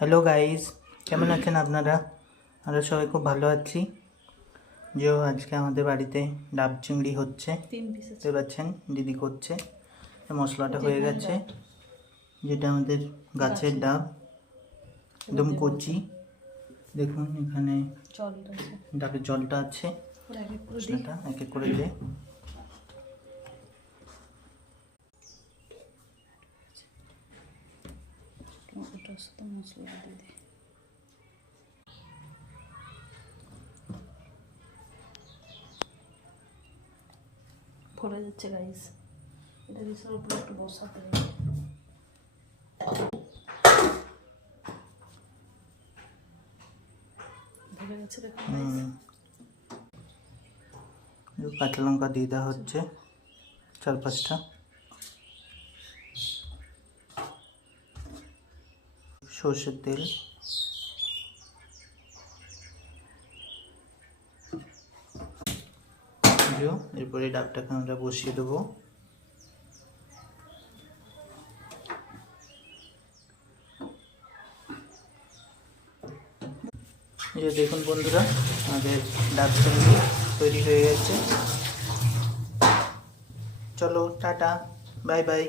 Hello guys, কেমন আছেন আপনারা? আমরা সবাই খুব ভালো আছি। যে আজকে আমাদের বাড়িতে ডাব চিংড়ি হচ্ছে, দেখতে পাচ্ছেন দিদি করছে। মশলাটা হয়ে গেছে, যেটা আমাদের গাছের ডাব, একদম কচি। দেখুন এখানে ডাবের জলটা আছে, মশলাটা এক এক করে দিয়ে মশলা দিয়ে দিই। ফলে যাচ্ছে গাইস, এটা বিষয়ের উপরে একটু বসাতে হবে। ভেবে গেছে দেখুন গাইস। কাঁচা লঙ্কা দিয়ে দেওয়া হচ্ছে 4-5টা, সর্ষের তেল, এরপরে ডাবটাকে আমরা বসিয়ে দেবো। এই যে দেখুন বন্ধুরা, আমাদের ডাব চিংড়ি তৈরি হয়ে গেছে। চলো টাটা, বাই বাই।